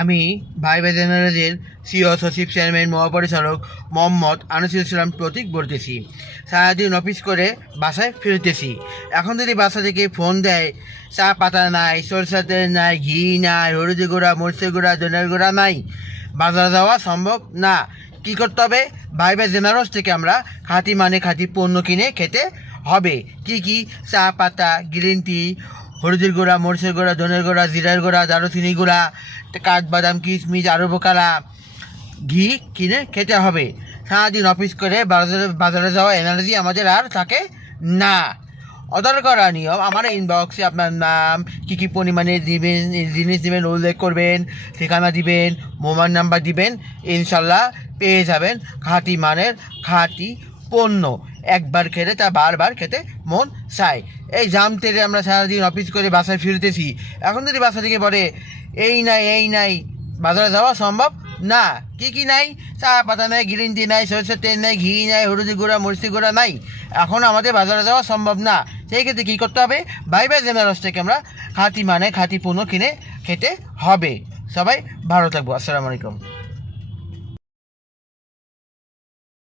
আমি ভাইবা জেনারেলের সিও সচিব চেয়ারম্যান মহাপরিচালক মোহাম্মদ আনিসুল ইসলাম প্রতীক বলতেছি। সারাদিন অফিস করে বাসায় ফিরতেছি। এখন যদি বাসা থেকে ফোন দেয়, চা পাতা নাই, সরষের তেল নাই, ঘি নাই, হলুদের গুঁড়া, মরিচের গুঁড়া, ধনের গুঁড়া নাই, বাজার যাওয়া সম্ভব না। কী করতে হবে? ভাইবা জেনারেলস থেকে আমরা খাঁটি পণ্য কিনে খেতে হবে। কি চা পাতা, গ্রিন টি, হলুদের গুঁড়া, মরিচের গুঁড়া, ধনের গুঁড়া, জিরার গুঁড়া, দারুচিনি গুঁড়া, কাঠবাদাম, কিশমিশ, আলু বোকালা, ঘি কিনে খেতে হবে। সারাদিন অফিস করে বাজারে যাওয়া এনার্জি আমাদের আর থাকে না। অর্ডার করা নিয়ম, আমার ইনবক্সে আপনার নাম, কী পরিমাণে দিবেন, জিনিস দিবেন উল্লেখ করবেন, ঠিকানা দিবেন, মোবাইল নাম্বার দিবেন, ইনশাল্লাহ পেয়ে যাবেন খাঁটি পণ্য। একবার খেলে তা বারবার খেতে মন চায়। এই জাম তেলে আমরা সারাদিন অফিস করে বাসায় ফিরতেছি। এখন যদি বাসা থেকে বলে এই নাই, বাজারে যাওয়া সম্ভব না। কি নাই? চা পাতা নাই, গ্রিন টি নাই, সরষের তেল নাই, ঘি নাই, হলুদের গুঁড়া, মরিচের গুঁড়া নাই। এখন আমাদের বাজারে যাওয়া সম্ভব না। সেই ক্ষেত্রে কী করতে হবে? ভাইবা জেনারেলস থেকে আমরা খাঁটি পণ্য কিনে খেতে হবে। সবাই ভালো থাকবো। আসসালামু আলাইকুম।